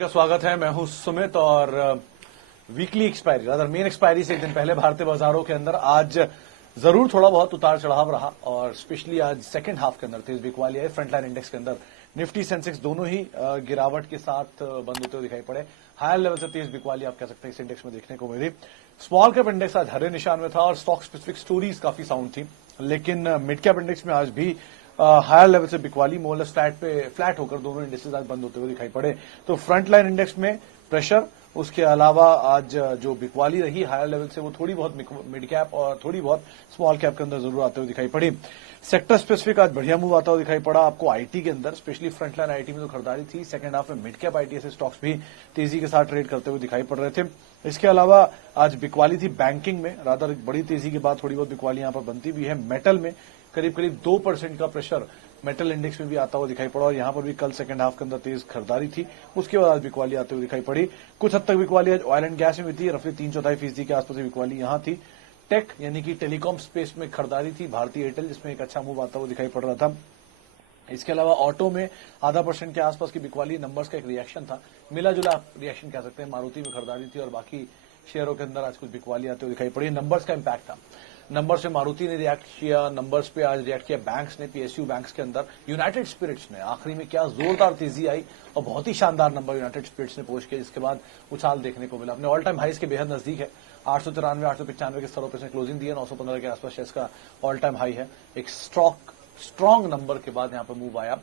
का स्वागत है। मैं हूं सुमित और वीकली एक्सपायरी अगर मेन एक्सपायरी से एक दिन पहले भारतीय बाजारों के अंदर आज जरूर थोड़ा बहुत उतार चढ़ाव रहा और स्पेशली आज सेकंड हाफ के अंदर तेज बिकवाली आई। फ्रंटलाइन इंडेक्स के अंदर निफ्टी सेंसेक्स दोनों ही गिरावट के साथ बंद होते हुए दिखाई पड़े। हायर लेवल से तेज बिकवाली आप कह सकते हैं इस इंडेक्स में देखने को मिली। स्मॉल कैप इंडेक्स आज हरे निशान में था और स्टॉक स्पेसिफिक स्टोरीज काफी साउंड थी, लेकिन मिड कैप इंडेक्स में आज भी हायर लेवल से बिकवाली मोरलेस फ्लैट होकर दोनों इंडेक्सेस आज बंद होते हुए दिखाई पड़े। तो फ्रंट लाइन इंडेक्स में प्रेशर, उसके अलावा आज जो बिकवाली रही हायर लेवल से वो थोड़ी बहुत मिड कैप और थोड़ी बहुत स्मॉल कैप के अंदर जरूर आते हुए दिखाई पड़ी। सेक्टर स्पेसिफिक आज बढ़िया मूव आता हुआ दिखाई पड़ा आपको। आईटी के अंदर स्पेशली फ्रंट लाइन आईटी में तो खरीदारी थी, सेकंड हाफ में मिड कैप आईटी से स्टॉक्स भी तेजी के साथ ट्रेड करते हुए दिखाई पड़ रहे थे। इसके अलावा आज बिकवाली थी बैंकिंग में, रादर बड़ी तेजी के बाद थोड़ी बहुत बिकवाली यहां पर बनती भी है। मेटल में करीब करीब 2% का प्रेशर मेटल इंडेक्स में भी आता हुआ दिखाई पड़ा और यहां पर भी कल सेकंड हाफ के अंदर तेज खरीदारी थी। उसके बाद आज बिकवाली आते हुए दिखाई पड़ी। कुछ हद तक बिकवाली आज ऑयल एंड गैस में भी थी, रफली 3/4% के आसपास बिकवाली यहां थी। टेक यानी कि टेलीकॉम स्पेस में खरीदारी थी भारतीय एयरटेल, जिसमें एक अच्छा मूव आता हुआ दिखाई पड़ रहा था। इसके अलावा ऑटो में 0.5% के आसपास की बिकवाली नंबर्स का एक रिएक्शन था, मिला जुला रिएक्शन कह सकते हैं। मारुति में खरीदारी थी और बाकी शेयरों के अंदर आज कुछ बिकवाली आते हुए दिखाई पड़ी। नंबर्स का इंपैक्ट था, नंबर्स पे मारुति ने रिएक्ट किया, नंबर्स पे आज रिएक्ट किया बैंक्स ने, पीएसयू बैंक्स के अंदर यूनाइटेड स्पिरिट्स ने आखिरी में क्या जोरदार तेजी आई और बहुत ही शानदार नंबर यूनाइटेड स्पिरिट्स ने पोस्ट किया, जिसके बाद उछाल देखने को मिला। अपने ऑल टाइम हाइस के बेहद नजदीक है, 893 895 के स्तरों पर क्लोजिंग दी है। 915 के आसपास शेयर्स का ऑल टाइम हाई है। एक स्ट्रॉन्ग नंबर के बाद यहां पर मूव आया।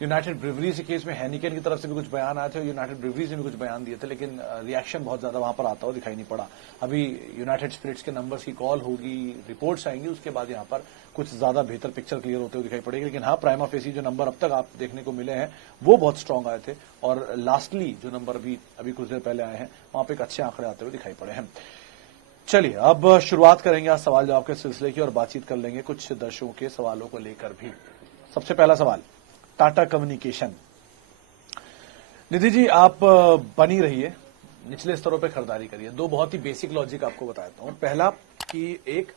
यूनाइटेड ब्रिवरीज के केस में हैनिकन की तरफ से भी कुछ बयान आए थे, यूनाइटेड ब्रिवरीज ने भी कुछ बयान दिए थे, लेकिन रिएक्शन बहुत ज्यादा वहां पर आता हुआ दिखाई नहीं पड़ा। अभी यूनाइटेड स्पिरिट्स के नंबर्स की कॉल होगी, रिपोर्ट्स आएंगी, उसके बाद यहां पर कुछ ज्यादा बेहतर पिक्चर क्लियर होते हुए दिखाई पड़ेगी। लेकिन हाँ, प्राइमा फेसी जो नंबर अब तक आप देखने को मिले हैं वो बहुत स्ट्रांग आए थे और लास्टली जो नंबर अभी कुछ देर पहले आए हैं वहां पर एक अच्छे आंकड़े आते हुए दिखाई पड़े हैं। चलिए अब शुरुआत करेंगे आज सवाल जवाब के सिलसिले की और बातचीत कर लेंगे कुछ दर्शकों के सवालों को लेकर भी। सबसे पहला सवाल, टाटा कम्युनिकेशन। निधि जी, आप बनी रहिए, निचले स्तरों पे खरीदारी करिए। दो बहुत ही बेसिक लॉजिक आपको बताता हूं। पहला कि एक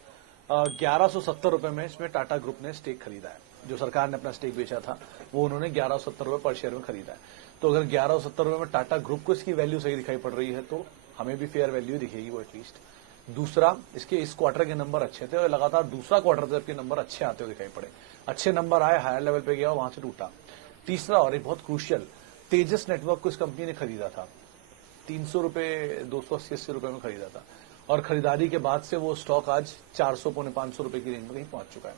1170 रुपए में इसमें टाटा ग्रुप ने स्टेक खरीदा है, जो सरकार ने अपना स्टेक बेचा था वो उन्होंने 1170 रुपए पर शेयर में खरीदा है। तो अगर 1170 रुपए में टाटा ग्रुप को इसकी वैल्यू सही दिखाई पड़ रही है तो हमें भी फेयर वैल्यू दिखेगी वो एटलीस्ट। दूसरा, इसके इस क्वार्टर के नंबर अच्छे थे और लगातार दूसरा क्वार्टर जबकि नंबर अच्छे आते हुए दिखाई पड़े, अच्छे नंबर आए, हायर लेवल पे गया, वहां से टूटा। तीसरा और एक बहुत क्रूशियल, तेजस नेटवर्क को इस कंपनी ने खरीदा था 300 रुपए, 280 रुपए में खरीदा था और खरीदारी के बाद से वो स्टॉक आज 400 पौने 500 रुपए की रेंज में कहीं पहुंच चुका है।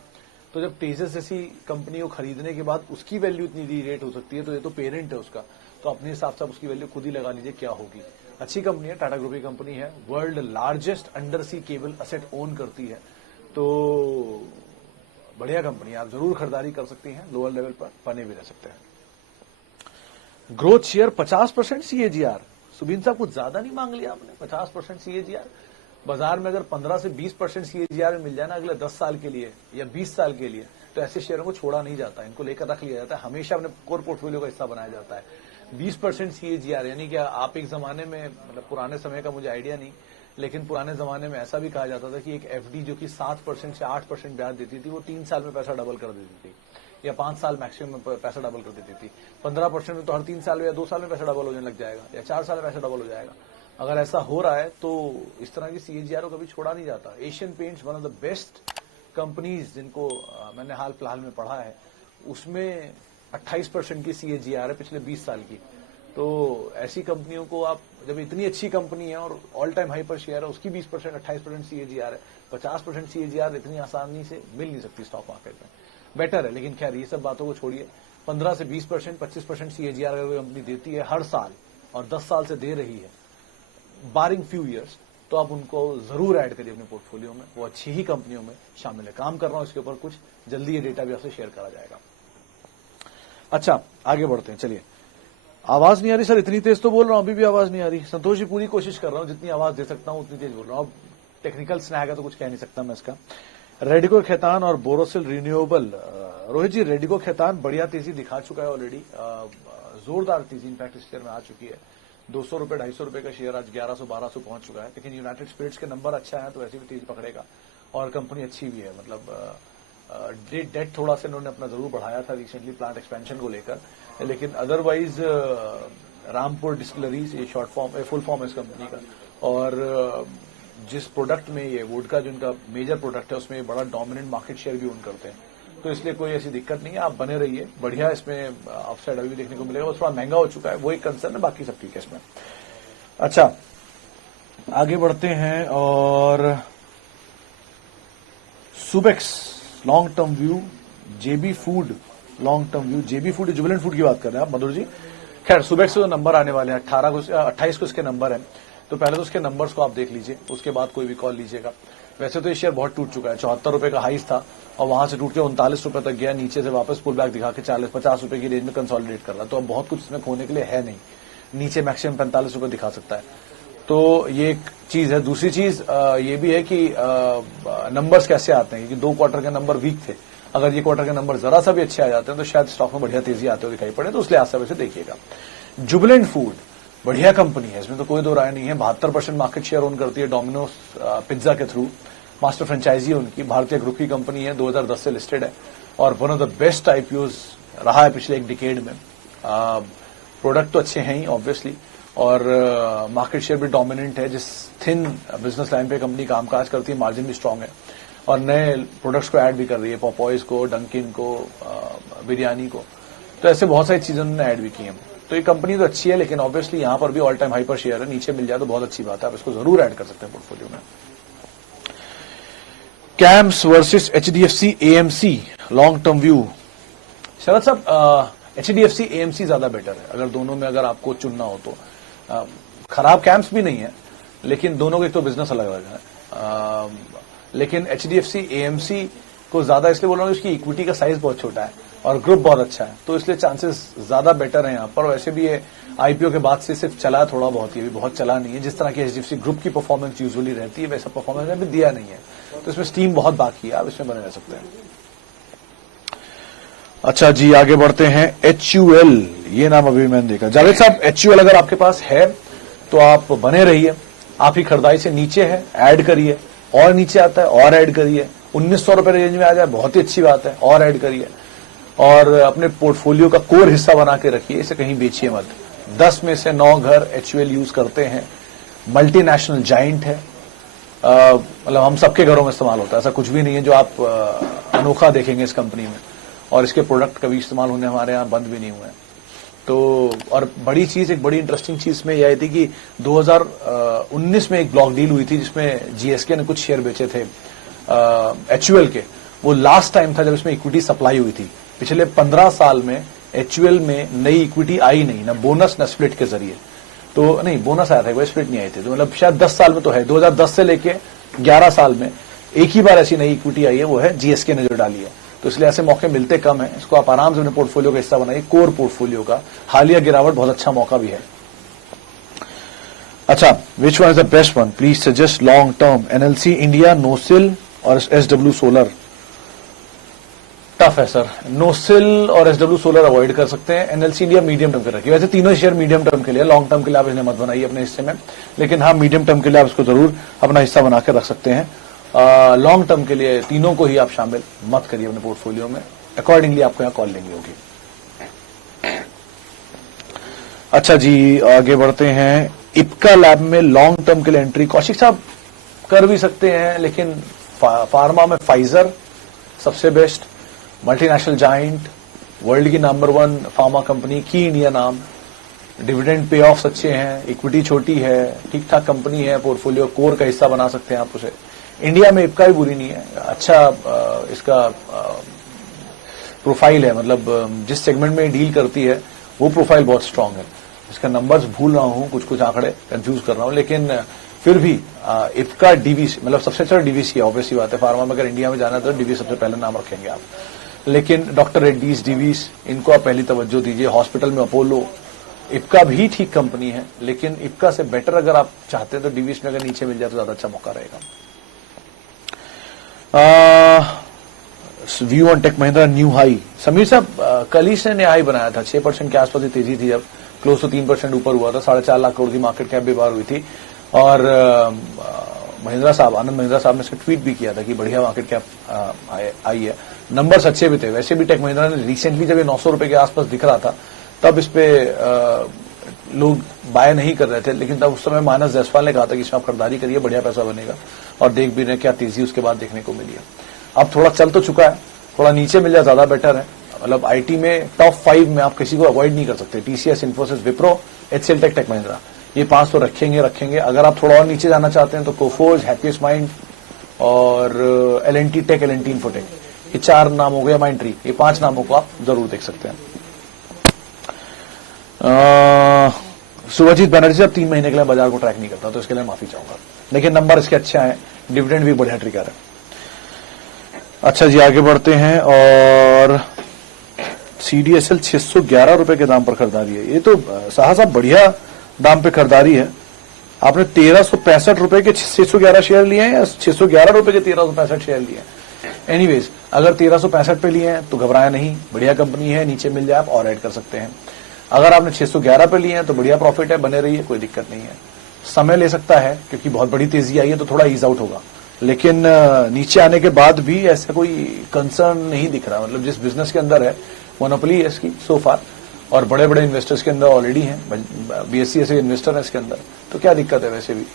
तो जब तेजस जैसी कंपनी को खरीदने के बाद उसकी वैल्यू इतनी रेट हो सकती है, तो ये तो पेरेंट है उसका, तो अपने हिसाब से उसकी वैल्यू खुद ही लगा लीजिए क्या होगी। अच्छी कंपनी है, टाटा ग्रुप की कंपनी है, world largest under sea cable asset own करती है, तो बढ़िया कंपनी है, आप जरूर खरीदारी कर सकती हैं। लोअर लेवल पर बने भी रह सकते हैं। Growth share 50% CAGR. सुबीन साहब, कुछ ज्यादा नहीं मांग लिया आपने? 50% सीएजीआर बाजार में अगर 15 से 20% सीएजीआर मिल जाए ना अगले 10 साल के लिए या 20 साल के लिए, तो ऐसे शेयरों को छोड़ा नहीं जाता, इनको लेकर रख लिया जाता है, हमेशा अपने कोर पोर्टफोलियो का हिस्सा बनाया जाता है। 20% सीएजीआर यानी कि आप एक जमाने में, मतलब पुराने समय का मुझे आइडिया नहीं, लेकिन पुराने जमाने में ऐसा भी कहा जाता था कि एक एफडी जो कि 7% से 8% ब्याज देती थी वो 3 साल में पैसा डबल कर देती थी या 5 साल मैक्सिमम पैसा डबल कर देती थी। 15% में तो हर 3 साल में या 2 साल में पैसा डबल होने लग जाएगा या 4 साल में पैसा डबल हो जाएगा। अगर ऐसा हो रहा है तो इस तरह की सीएजीआर को कभी छोड़ा नहीं जाता। Asian paints one of the best companies जिनको मैंने हाल फिलहाल में पढ़ा है, उसमें 28% की सीएजीआर है पिछले 20 साल की। तो ऐसी कंपनियों को आप, जब इतनी अच्छी कंपनी है और ऑल टाइम हाई पर शेयर है, उसकी 20% 28% सीएजीआर है, 50% सीएजीआर इतनी आसानी से मिल नहीं सकती स्टॉक मार्केट में। बेटर है, लेकिन खैर ये सब बातों को छोड़िए। 15 से 20%, 25% सीएजीआर अगर कोई कंपनी देती है हर साल और 10 साल से दे रही है बारिंग फ्यू ईयर्स, तो आप उनको जरूर ऐड करिए अपने पोर्टफोलियो में, वो अच्छी ही कंपनियों में शामिल है। काम कर रहा हूं इसके ऊपर, कुछ जल्दी ये डेटा भी आपसे शेयर करा जाएगा। अच्छा, आगे बढ़ते हैं। चलिए, आवाज नहीं आ रही सर, इतनी तेज तो बोल रहा हूं, अभी भी आवाज नहीं आ रही। संतोष जी, पूरी कोशिश कर रहा हूं, जितनी आवाज दे सकता हूं उतनी तेज बोल रहा हूं। अब टेक्निकल स्नैग है तो कुछ कह नहीं सकता मैं इसका। रेडिको खैतान और बोरोसिल रिन्यूएबल, रोहित जी, रेडिको खैतान बढ़िया तेजी दिखा चुका है ऑलरेडी, जोरदार तेजी इनफैक्ट इस शेयर में आ चुकी है। 200 रुपए 250 रुपए का शेयर आज 1100 1200 पहुंच चुका है। लेकिन यूनाइटेड स्पिरिट्स के नंबर अच्छा है तो वैसे भी तेज पकड़ेगा और कंपनी अच्छी भी है। मतलब डेट थोड़ा सा इन्होंने अपना जरूर बढ़ाया था रिसेंटली प्लांट एक्सपेंशन को लेकर, लेकिन अदरवाइज रामपुर डिस्टिलरीज, ये शॉर्ट फॉर्म फुल फॉर्म है इस कंपनी का, और जिस प्रोडक्ट में ये वोडका जो इनका मेजर प्रोडक्ट है उसमें बड़ा डोमिनेंट मार्केट शेयर भी ओन करते हैं, तो इसलिए कोई ऐसी दिक्कत नहीं है, आप बने रहिए, बढ़िया इसमें अपसाइड अभी भी देखने को मिलेगा, बस थोड़ा महंगा हो चुका है, वो एक कंसर्न है, बाकी सब ठीक है इसमें। अच्छा, आगे बढ़ते हैं और सुबेक्स लॉन्ग टर्म व्यू, जेबी फूड लॉन्ग टर्म व्यू, जेबी फूड जुबिलेंट फूड की बात कर रहे हैं आप मधुर जी। खैर सुबेक्स के तो नंबर आने वाले हैं 28 को इसके नंबर है, तो पहले तो उसके नंबर्स को आप देख लीजिए, उसके बाद कोई भी कॉल लीजिएगा। वैसे तो ये शेयर बहुत टूट चुका है, 74 रुपए का हाईस था और वहां से टूट के 39 रुपए तक गया, नीचे से वापस पुल बैक दिखा के 40-50 रुपए की रेंज में कंसोलिडेट कर रहा, तो अब बहुत कुछ इसमें खोने के लिए है नहीं, नीचे मैक्सिमम 45 रुपए दिखा सकता है, तो ये एक चीज है। दूसरी चीज ये भी है कि नंबर्स कैसे आते हैं, क्योंकि 2 क्वार्टर के नंबर वीक थे, अगर ये क्वार्टर के नंबर जरा सा भी अच्छे आ जाते हैं तो शायद स्टॉक में बढ़िया तेजी आते हुए दिखाई पड़े, तो उस लिहाज से वैसे देखिएगा। जुबिलेंट फूड बढ़िया कंपनी है, इसमें तो कोई दो राय नहीं है, 72% मार्केट शेयर ओन करती है डोमिनोज पिज्जा के थ्रू, मास्टर फ्रेंचाइजी है उनकी, भारतीय ग्रुप की कंपनी है, 2010 से लिस्टेड है और one of the best IPOs रहा है पिछले एक डिकेड में। प्रोडक्ट तो अच्छे हैं ही ऑब्वियसली, और मार्केट शेयर भी डोमिनेंट है, जिस थिन बिजनेस लाइन पे कंपनी कामकाज करती है, मार्जिन भी स्ट्रांग है और नए प्रोडक्ट्स को ऐड भी कर रही है, पॉपॉइज को, डंकिन को, बिरयानी को, तो ऐसे बहुत सारी चीजें उन्होंने ऐड भी की हैं। तो ये कंपनी तो अच्छी है, लेकिन ऑब्वियसली यहां पर भी ऑल टाइम हाई पर शेयर है, नीचे मिल जाए तो बहुत अच्छी बात है, आप इसको जरूर ऐड कर सकते हैं पोर्टफोलियो में। CAMS versus HDFC AMC long term view, Sharad sahab HDFC AMC ज्यादा बेटर है, अगर दोनों में अगर आपको चुनना हो तो। खराब कैम्स भी नहीं है, लेकिन दोनों के तो बिजनेस अलग अलग है, लेकिन एचडीएफसी एएमसी को ज्यादा इसलिए बोल रहा हूँ उसकी इक्विटी का साइज बहुत छोटा है और ग्रुप बहुत अच्छा है, तो इसलिए चांसेस ज्यादा बेटर है यहाँ पर। वैसे भी ये आईपीओ के बाद से सिर्फ चला है थोड़ा बहुत, ये भी बहुत चला नहीं है, जिस तरह की एचडीएफसी ग्रुप की परफॉर्मेंस यूजुअली रहती है वैसा परफॉर्मेंस अभी दिया नहीं है, तो इसमें स्टीम बहुत बाकी है, आप इसमें बने रह सकते हैं। अच्छा जी, आगे बढ़ते हैं। HUL, ये नाम अभी मैंने देखा। जावेद साहब, HUL अगर आपके पास है तो आप बने रहिए, आप ही खरीदारी से नीचे है, ऐड करिए, और नीचे आता है और ऐड करिए, 1900 रुपए रेंज में आ जाए बहुत ही अच्छी बात है, और ऐड करिए और अपने पोर्टफोलियो का कोर हिस्सा बना के रखिए, इसे कहीं बेचिए मत। 10 में से 9 घर HUL यूज करते हैं, मल्टीनेशनल जाइंट है, मतलब हम सबके घरों में इस्तेमाल होता है, ऐसा कुछ भी नहीं है जो आप अनोखा देखेंगे इस कंपनी में, और इसके प्रोडक्ट कभी इस्तेमाल होने हमारे यहाँ बंद भी नहीं हुए हैं। तो और बड़ी चीज, एक बड़ी इंटरेस्टिंग चीज में यह आई थी कि 2019 में एक ब्लॉक डील हुई थी जिसमें जीएसके ने कुछ शेयर बेचे थे HUL के, वो लास्ट टाइम था जब इसमें इक्विटी सप्लाई हुई थी। पिछले 15 साल में HUL में नई इक्विटी आई नहीं, ना बोनस ना स्प्लिट के जरिए, तो नहीं बोनस आया था, कोई स्प्लिट नहीं आई थी, तो मतलब शायद 10 साल में तो है, 2010 से लेके 11 साल में एक ही बार ऐसी नई इक्विटी आई है, वो है जीएसके ने जो डाली है, तो इसलिए ऐसे मौके मिलते कम है, इसको आप आराम से अपने पोर्टफोलियो का हिस्सा बनाइए, कोर पोर्टफोलियो का। हालिया गिरावट बहुत अच्छा मौका भी है। अच्छा, which one is the best one, please suggest long term, NLC India, NOCIL और एसडब्ल्यू सोलर। टफ है सर, नोसिल और एसडब्ल्यू सोलर अवॉइड कर सकते हैं, एनएलसी इंडिया मीडियम टर्म के रखिए। वैसे तीनों शेयर मीडियम टर्म के लिए, लॉन्ग टर्म के लिए आप इन्हें मत बनाइए अपने हिस्से में, लेकिन हाँ मीडियम टर्म के लिए आप इसको जरूर अपना हिस्सा बना के रख सकते हैं। लॉन्ग टर्म के लिए तीनों को ही आप शामिल मत करिए अपने पोर्टफोलियो में, अकॉर्डिंगली आपको यहाँ कॉल लेनी होगी। अच्छा जी, आगे बढ़ते हैं। इप्का लैब में लॉन्ग टर्म के लिए एंट्री कौशिक साहब कर भी सकते हैं, लेकिन फार्मा में फाइजर सबसे बेस्ट, मल्टीनेशनल जाइंट, वर्ल्ड की नंबर 1 फार्मा कंपनी की इंडिया नाम, डिविडेंड पे ऑफ्स अच्छे हैं, इक्विटी छोटी है, ठीक ठाक कंपनी है, पोर्टफोलियो कोर का हिस्सा बना सकते हैं आप उसे। इंडिया में इप्का भी बुरी नहीं है, अच्छा इसका प्रोफाइल है, मतलब जिस सेगमेंट में डील करती है वो प्रोफाइल बहुत स्ट्रांग है। इसका नंबर्स भूल रहा हूं, कुछ आंकड़े कंफ्यूज कर रहा हूं, लेकिन फिर भी इप्का डीवीसी मतलब सबसे अच्छा डीवीसी है, ऑब्वियसली बात है, फार्मा में अगर इंडिया में जाना है तो डीवीसी सबसे पहले नाम रखेंगे आप, लेकिन डॉक्टर रेड्डीज, डीवीस, इनको आप पहली तवज्जो दीजिए। हॉस्पिटल में अपोलो, इप्का भी ठीक कंपनी है, लेकिन इप्का से बेटर अगर आप चाहते हैं तो डीवीस में अगर नीचे मिल जाए तो ज्यादा अच्छा मौका रहेगा। View on Tech Mahindra new high, Sameer साहब कल ही से नया हाई बनाया था, 6% के आसपास तेजी थी, जब क्लोज टू 3% ऊपर हुआ था, 4.5 लाख करोड़ की मार्केट कैप भी बाहर हुई थी, और महिंद्रा साहब, आनंद महिंद्रा साहब ने इसका ट्वीट भी किया था कि बढ़िया मार्केट कैप आई है, नंबर्स अच्छे भी थे। वैसे भी टेक महिंद्रा ने रिसेंटली जब ये 900 रुपए के आसपास दिख रहा था तब इस पे लोग बाय नहीं कर रहे थे, लेकिन तब उस समय मानस जायसवाल ने कहा था कि इसमें आप खरीदारी करिए, बढ़िया पैसा बनेगा, और देख भी रहे क्या तेजी उसके बाद देखने को मिली है। अब थोड़ा चल तो चुका है, थोड़ा नीचे मिल जाए ज्यादा बेटर है। मतलब आईटी में टॉप 5 में आप किसी को अवॉइड नहीं कर सकते। TCS, Infosys, Wipro, HCL Tech, Tech Mahindra, ये 5 तो रखेंगे। अगर आप थोड़ा और नीचे जाना चाहते हैं तो कोफोर्ज, हैप्पीएस्ट माइंड और L&T टेक, L&T इन्फोटेक, ये 4 नाम हो गए, माइंड ट्री, ये 5 नामों को आप जरूर देख सकते हैं। सुभजीत बनर्जी अब 3 महीने के लिए बाजार को ट्रैक नहीं करता, तो इसके लिए माफी चाहूंगा, लेकिन नंबर इसके अच्छे आए, डिविडेंड भी बढ़िया ट्रिगर है। अच्छा जी, आगे बढ़ते हैं। और CDSL 611 रुपए के दाम पर खरीदारी है। ये तो साहब बढ़िया दाम पे खरीदारी है। आपने 1365 रुपए के 611 शेयर लिए हैं या 611 रुपए के 1365 शेयर लिए हैं? एनीवेज, अगर 1365 पे लिए हैं तो घबराया नहीं, बढ़िया कंपनी है, नीचे मिल जाए आप और ऐड कर सकते हैं। अगर आपने 611 पे लिए हैं तो बढ़िया प्रॉफिट है, बने रहिए, कोई दिक्कत नहीं है। समय ले सकता है क्योंकि बहुत बड़ी तेजी आई है तो थोड़ा ईज आउट होगा, लेकिन नीचे आने के बाद भी ऐसा कोई कंसर्न नहीं दिख रहा। मतलब जिस बिजनेस के अंदर है मोनोपोली है इसकी सो फार, और बड़े बड़े इन्वेस्टर्स के अंदर ऑलरेडी हैं, BSE ऐसे इन्वेस्टर है इसके अंदर, तो क्या दिक्कत है वैसे भी।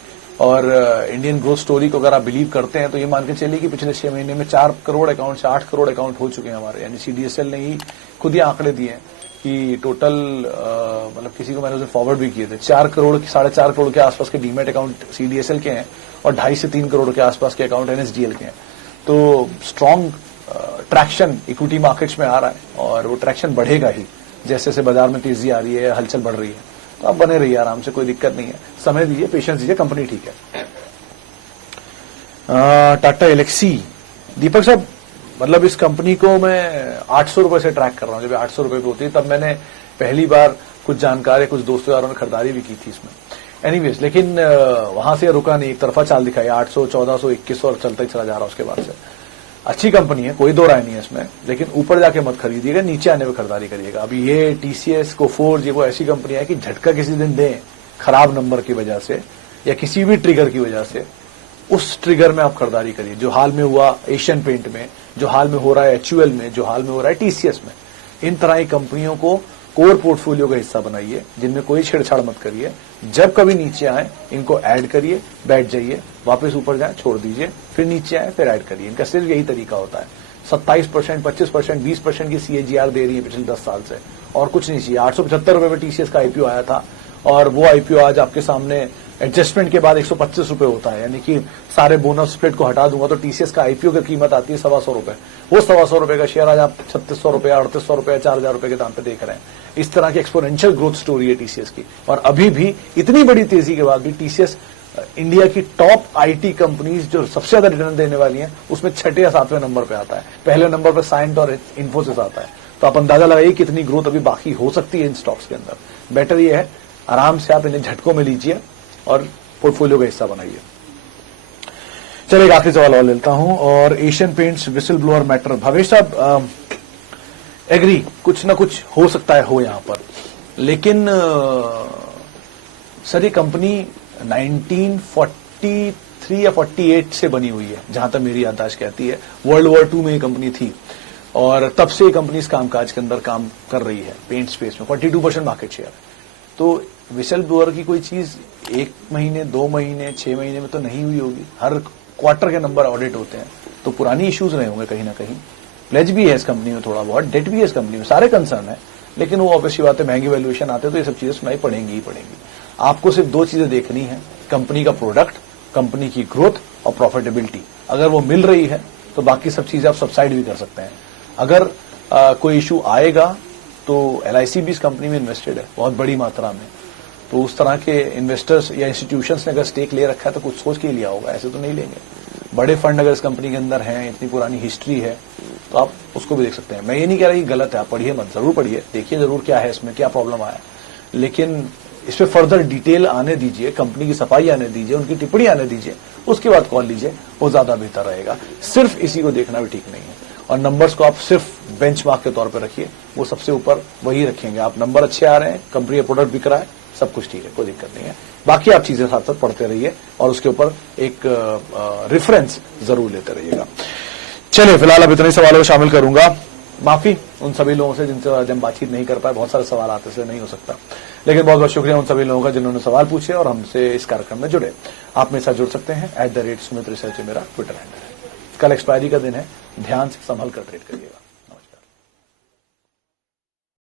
और इंडियन ग्रोथ स्टोरी को अगर आप बिलीव करते हैं तो ये मान के चलिए कि पिछले 6 महीने में 4 करोड़ अकाउंट से 8 करोड़ अकाउंट हो चुके हैं हमारे, यानी CDSL ने ही खुद ही आंकड़े दिए हैं कि टोटल मतलब किसी को मैंने उसे फॉरवर्ड भी किए थे, 4 करोड़ 4.5 करोड़ के आसपास के डीमेट अकाउंट CDSL के हैं और 2.5 से 3 करोड़ के आसपास के अकाउंट NSDL के हैं। तो स्ट्रॉन्ग ट्रैक्शन इक्विटी मार्केट्स में आ रहा है और वो ट्रैक्शन बढ़ेगा ही जैसे जैसे बाजार में तेजी आ रही है, हलचल बढ़ रही है। तो आप बने रहिए आराम से, कोई दिक्कत नहीं है, समय दीजिए, पेशेंस दीजिए, कंपनी ठीक है। टाटा एलेक्सी, दीपक साहब, मतलब इस कंपनी को मैं 800 रुपए से ट्रैक कर रहा हूं। जब 800 रुपए पे होती है तब मैंने पहली बार कुछ जानकारी कुछ दोस्तों यारों ने खरीदारी भी की थी इसमें। एनीवेज, लेकिन वहां से रुका नहीं, एक तरफा चाल दिखाई, 800, 1400, 2100 और चलता ही चला जा रहा उसके बाद से। अच्छी कंपनी है, कोई दो राय नहीं है इसमें, लेकिन ऊपर जाके मत खरीदिएगा, नीचे आने में खरीदारी करिएगा। अभी ये TCS, कोफोर्ज, ये वो ऐसी कंपनी है कि झटका किसी दिन दें खराब नंबर की वजह से या किसी भी ट्रिगर की वजह से, उस ट्रिगर में आप खरीदारी करिए। जो हाल में हुआ एशियन पेंट में, जो हाल में हो रहा है HUL में, जो हाल में हो रहा है TCS में, इन तरह की कंपनियों को कोर पोर्टफोलियो का हिस्सा बनाइए, जिनमें कोई छेड़छाड़ मत करिए। जब कभी नीचे आए इनको ऐड करिए, बैठ जाइए, वापस ऊपर जाए छोड़ दीजिए, फिर नीचे आए फिर ऐड करिए। इनका सिर्फ यही तरीका होता है। 27%, 25%, 20% की CAGR दे रही है पिछले 10 साल से, और कुछ नहीं चाहिए। 875 रुपए में TCS का IPO आया था और वो IPO आज आपके सामने एडजस्टमेंट के बाद 125 रुपए होता है, यानी कि सारे बोनस स्प्लिट को हटा दूंगा तो TCS का IPO की कीमत आती है 125 रुपए। वो 125 रुपए का शेयर आज आप 3600 रुपए, 3800 रुपए, 4000 रुपए के दाम पे देख रहे हैं। इस तरह की एक्सपोनेंशियल ग्रोथ स्टोरी है TCS की, और अभी भी इतनी बड़ी तेजी के बाद भी TCS इंडिया की टॉप IT कंपनीज जो सबसे ज्यादा रिटर्न देने वाली हैं उसमें 6 या 7वें नंबर पे आता है। पहले नंबर पे साइंट और इन्फोसिस आता है। तो आप अंदाजा लगाइए कितनी ग्रोथ अभी बाकी हो सकती है इन स्टॉक्स के अंदर। बेटर ये है आराम से आप इन्हें झटकों में लीजिए और पोर्टफोलियो का हिस्सा बनाइए। चलिए, एक आखिरी सवाल और लेता हूं, और Asian paints whistle blower matter, Bhavesh साहब एग्री, कुछ ना कुछ हो सकता है हो यहां पर, लेकिन सर ये कंपनी 1943 या 48 से बनी हुई है जहां तक मेरी याददाश्त कहती है। वर्ल्ड वॉर 2 में ये कंपनी थी और तब से ये कंपनी इस कामकाज के अंदर काम कर रही है पेंट स्पेस में। 42% मार्केट शेयर। तो विसल ब्लोअर की कोई चीज 1 महीने, 2 महीने, 6 महीने में तो नहीं हुई होगी। हर क्वार्टर के नंबर ऑडिट होते हैं, तो पुरानी इश्यूज रहे होंगे कहीं ना कहीं। प्लेज भी है इस कंपनी में थोड़ा बहुत, डेट भी है इस कंपनी में, सारे कंसर्न है, लेकिन वो ऑब्वियसली बात है, महंगी वैल्यूएशन आते तो ये सब चीजें सुनाई पड़ेंगी ही पड़ेंगी। आपको सिर्फ 2 चीजें देखनी है, कंपनी का प्रोडक्ट, कंपनी की ग्रोथ और प्रॉफिटेबिलिटी। अगर वो मिल रही है तो बाकी सब चीजें आप सबसाइड भी कर सकते हैं। अगर कोई इशू आएगा तो LIC भी इस कंपनी में इन्वेस्टेड है बहुत बड़ी मात्रा में, तो उस तरह के इन्वेस्टर्स या इंस्टीट्यूशंस ने अगर स्टेक ले रखा है तो कुछ सोच के लिया होगा, ऐसे तो नहीं लेंगे। बड़े फंड अगर इस कंपनी के अंदर हैं, इतनी पुरानी हिस्ट्री है, तो आप उसको भी देख सकते हैं। मैं ये नहीं कह रहा कि गलत है, आप पढ़िए मत, जरूर पढ़िए, देखिए जरूर क्या है इसमें, क्या प्रॉब्लम आया, लेकिन इस पे फर्दर डिटेल आने दीजिए, कंपनी की सफाई आने दीजिए, उनकी टिप्पणी आने दीजिए, उसके बाद कॉल लीजिए, वो ज्यादा बेहतर रहेगा। सिर्फ इसी को देखना भी ठीक नहीं है, और नंबर्स को आप सिर्फ बेंचमार्क के तौर पर रखिए, वो सबसे ऊपर वही रखेंगे। आप नंबर अच्छे आ रहे हैं, कंपनी का प्रोडक्ट बिक रहा है, सब कुछ ठीक है, कोई दिक्कत नहीं है। बाकी आप चीजें साथ साथ पढ़ते रहिए और उसके ऊपर एक रेफरेंस जरूर लेते रहिएगा। चलिए, फिलहाल अब इतने सवालों को शामिल करूंगा। माफी उन सभी लोगों से जिनसे आज हम बातचीत नहीं कर पाए, बहुत सारे सवाल आते से नहीं हो सकता। लेकिन बहुत बहुत शुक्रिया उन सभी लोगों का जिन्होंने सवाल पूछे और हमसे इस कार्यक्रम में जुड़े। आप मेरे साथ जुड़ सकते हैं @सुमित रिसर्च मेरा ट्विटर हैंडल है। कल एक्सपायरी का दिन है, ध्यान से संभल कर ट्रेड करिएगा।